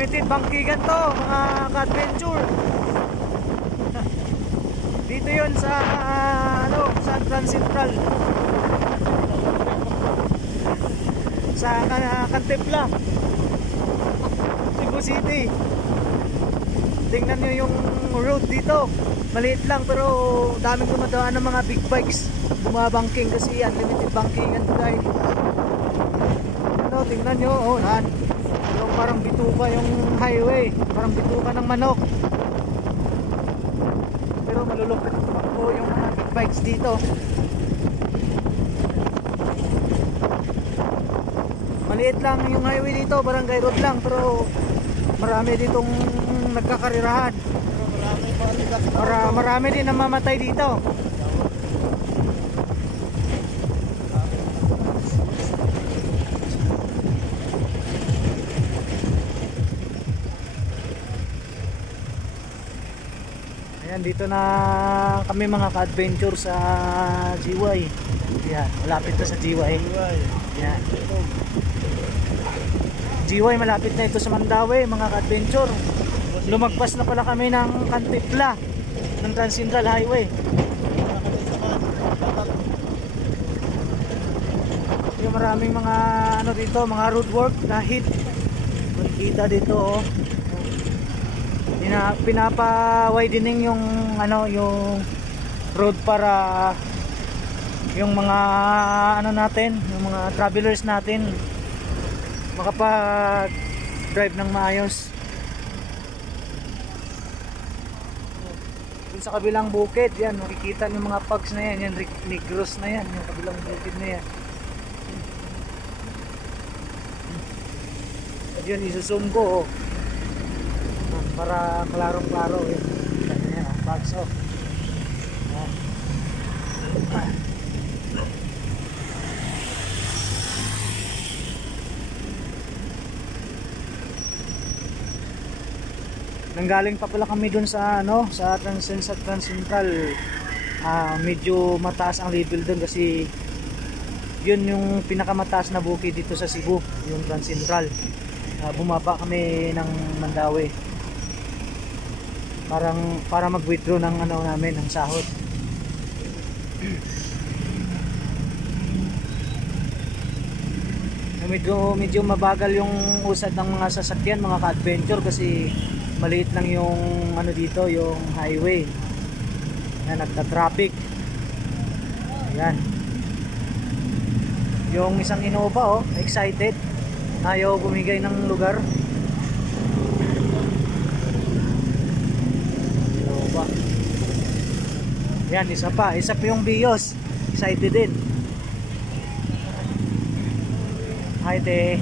Limited bangkingan to mga ka-adventure. Dito yun sa San Central, sa Cantepla, Cebu City. Tingnan nyo yung road dito, maliit lang pero daming dumadaan ng mga big bikes bumabangking kasi yan, limited bangkingan to guys. Tingnan nyo, yung parang bituka yung highway, parang bituka ng manok. Pero malulupit po yung mga big bikes dito. Maliit lang yung highway dito, barangay road lang, pero marami ditong nagkakarirahan. Marami din namamatay dito. Ayan, dito na kami mga ka-adventure sa GY. Ayan, malapit na sa GY. Ayan. GY malapit na ito sa Mandaue mga ka-adventure. Lumagpas na pala kami ng Cantepla ng Trans Central Highway. Yung maraming mga dito, mga roadwork dahil kita dito pinapa-widening yung yung road para yung mga natin, yung mga travelers natin makapag-drive ng maayos. Dun sa kabilang bukid, yan makikita yung mga pugs na yan, Negros na yan, yung kabilang bukid na yan. At yun, isusum ko para klarong-klaro yun. Yan, pugs off. Yan. Nanggaling pa pala kami dun sa sa Trans Central. Medyo mataas ang level dun kasi yun yung pinakamataas na bukid dito sa Cebu, yung Trans Central. Bumaba kami ng Mandaue. Para mag-withdraw ng namin, ng sahod. Medyo mabagal yung usad ng mga sasakyan mga ka-adventure kasi maliit lang yung dito, yung highway na nagta-traffic. Ayan. Yung isang Innova excited, ayaw bumigay ng lugar. Innova. Ayan, isa pa yung Vios, excited din. Hi te.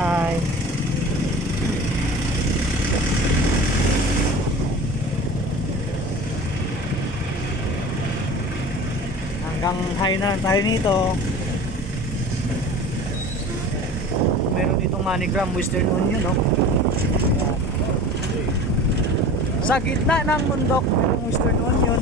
Hi. Hanggang high na tayo nito. Meron ditong MoneyGram Western Union, sa gitna ng bundok, merong Western Union.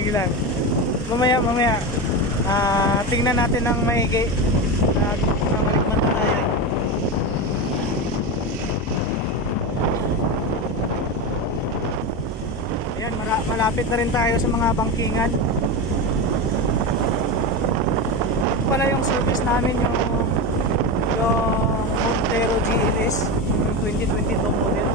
Gilang. Mamaya. Tingnan natin ng maigi. Malikman na tayo. Ayan, malapit na rin tayo sa mga bangkingan. Pala yung service namin, yung Montero GLS 2022 model.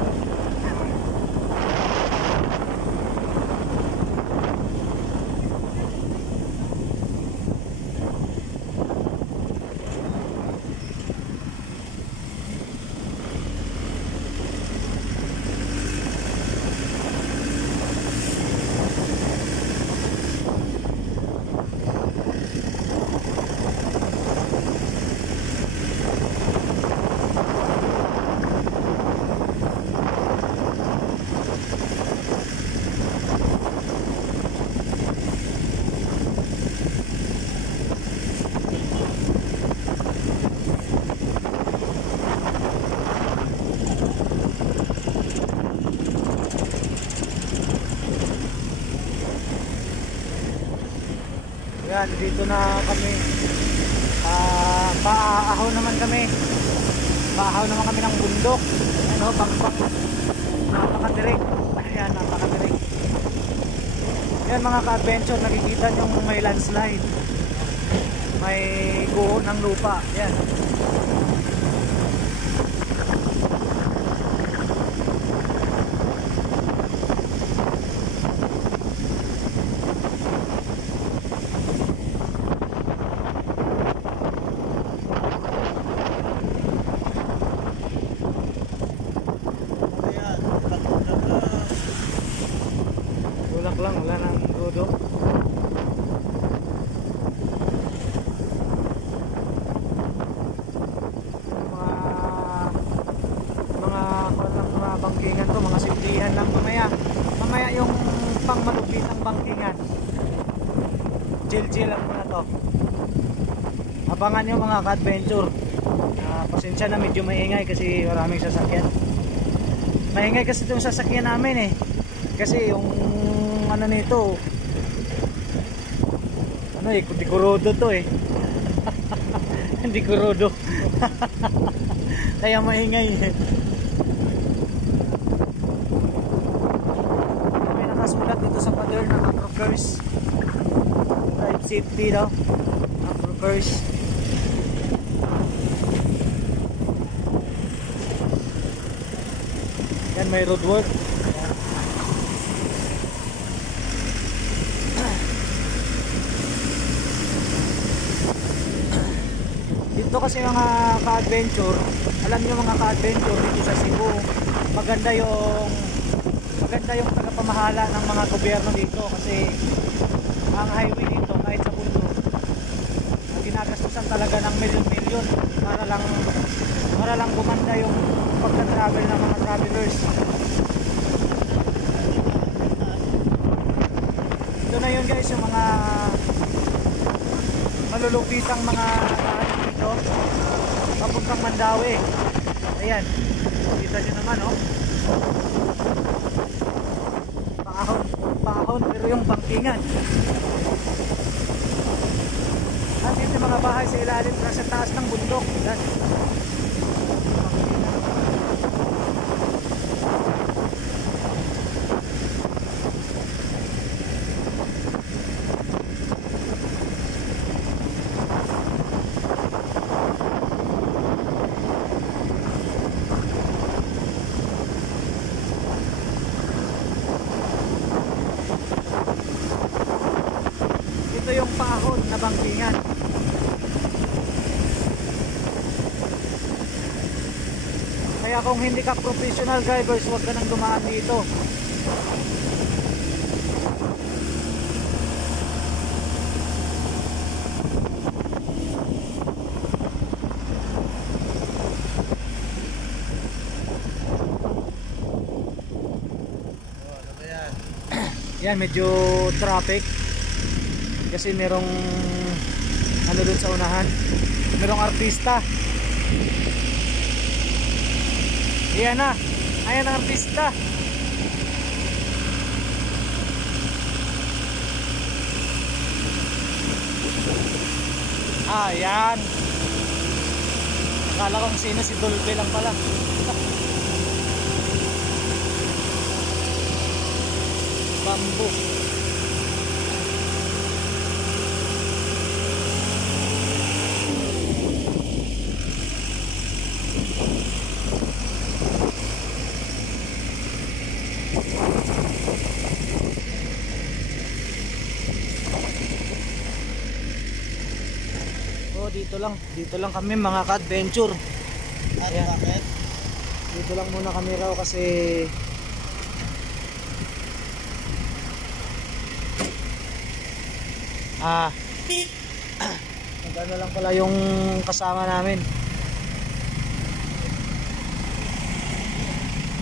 Yan, dito na kami. Paahaw naman kami. Paahaw naman kami ng bundok. Ano, bang-bang. Napakatirik. Ayan, napakatirik. Yan mga ka-adventure, nakikita nyo may landslide. May guho ng lupa. Yan. Tulak lang, wala nang rodo. Mga bangkingan to, mga simplihan lang mamaya yung pang malupit ng bangkingan. Chill lang muna to. Abangan nyo mga ka-adventure. Pasensya na, medyo maingay kasi maraming sasakyan. Maingay kasi itong sasakyan namin eh. Kasi yung ano nito, ano eh, hindi kurodo to eh. Hindi kurodo. Kaya maingay eh. May nakasulat dito sa pader ng Afrocurs. Type safety daw. Afrocurs. Yan, may roadwork. Dito kasi mga ka-adventure, alam niyo mga ka-adventure, dito sa Cebu, maganda yung tagapamahala ng mga gobyerno dito kasi ang highway dito kahit sa bundok, ginagastusan talaga ng milyon-milyon para lang gumanda yung pagka-travel ng mga travelers. Ito na yun guys, yung mga malulupitang mga dito papuntang Mandawi. Ayan, kita nyo naman oh. Paahon pero yung bangkingan. At dito yung mga bahay sa ilalim sa taas ng bundok. Ayan. Ito yung paahon na bangkingan. Kaya kung hindi ka professional drivers, huwag ka nang dumaan dito. Yan, medyo traffic. Kasi merong ano dun sa unahan, merong artista. Ayan na, ayan ang artista. Ayan, akala kong sino, si Dolphy lang pala. Bamboo. Dito lang kami mga ka-adventure. Bakit? Dito lang muna kami raw kasi maganda lang pala yung kasama namin.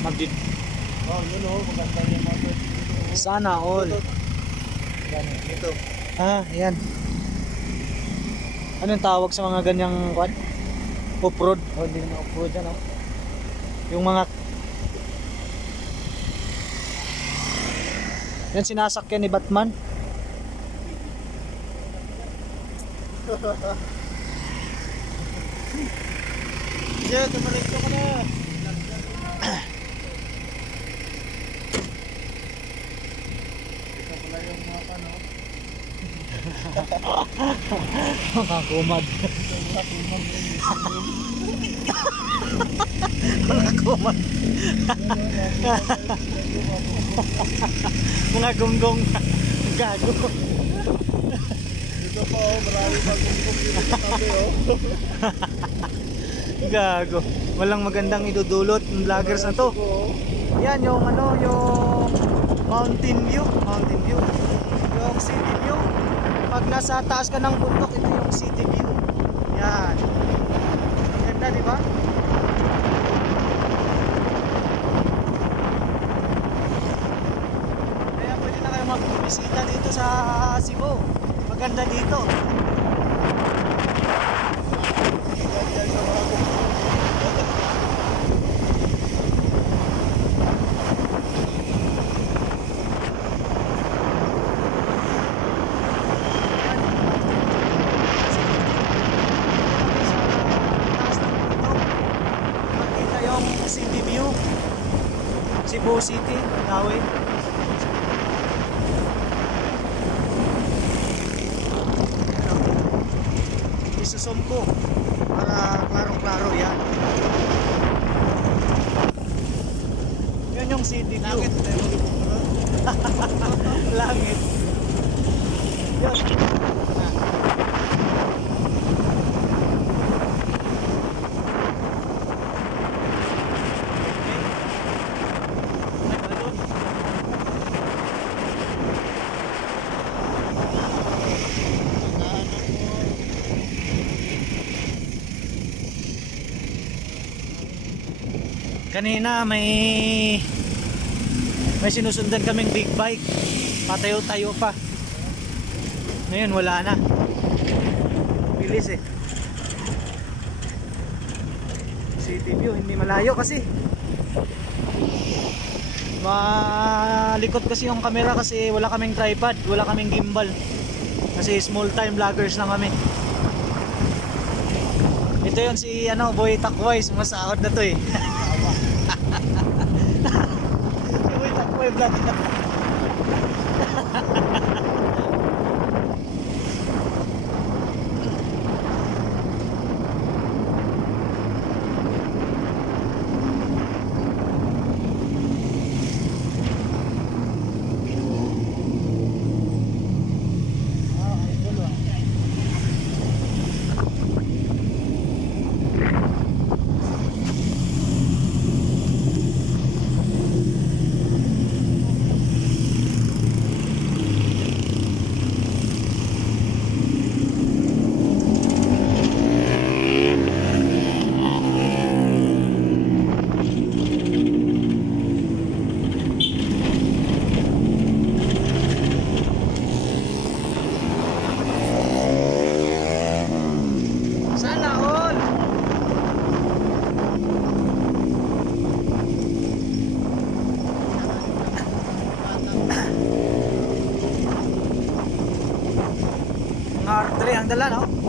Yun oh, maganda yung motor. Sana all. Ito. Ayan. Anong tawag sa mga ganyang off-road? Hindi naman off-road yan oh. Yung mga yan sinasakyan ni Batman. Sige, tumalikto ka na. Ito pala yung mga ano. Mga kumag. Mga kumag. Mga gunggong. Gago. Ito pa oh, marami pa gunggong dito sa tabi oh. Gago. Walang magandang idudulot ng vloggers na to. Yan yung ano, yung mountain view. Mountain view. Yung city view. Pag nasa taas ka ng bundok, ito yung city view. Yan. Ganda, di ba? Kaya pwede na kayo magbisita dito sa Cebu. Maganda dito. Yan sa mga gunggong. City view, Cebu City, Langkawi. Isusum ko para klarong-klaro yan. Yan yung city view. Langit, tayo mag-ibong na. Langit. Yun. Kanina may sinusundan kaming big bike. Patayo-tayo pa. Ngayon wala na. Bilis eh. City view, hindi malayo kasi. Malikot kasi yung camera kasi wala kaming tripod, wala kaming gimbal. Kasi small time vloggers lang kami. Ito yun si Boy Takway, sumasahod na to eh. Boy Takway vlog. Mga R3 ang dala, no?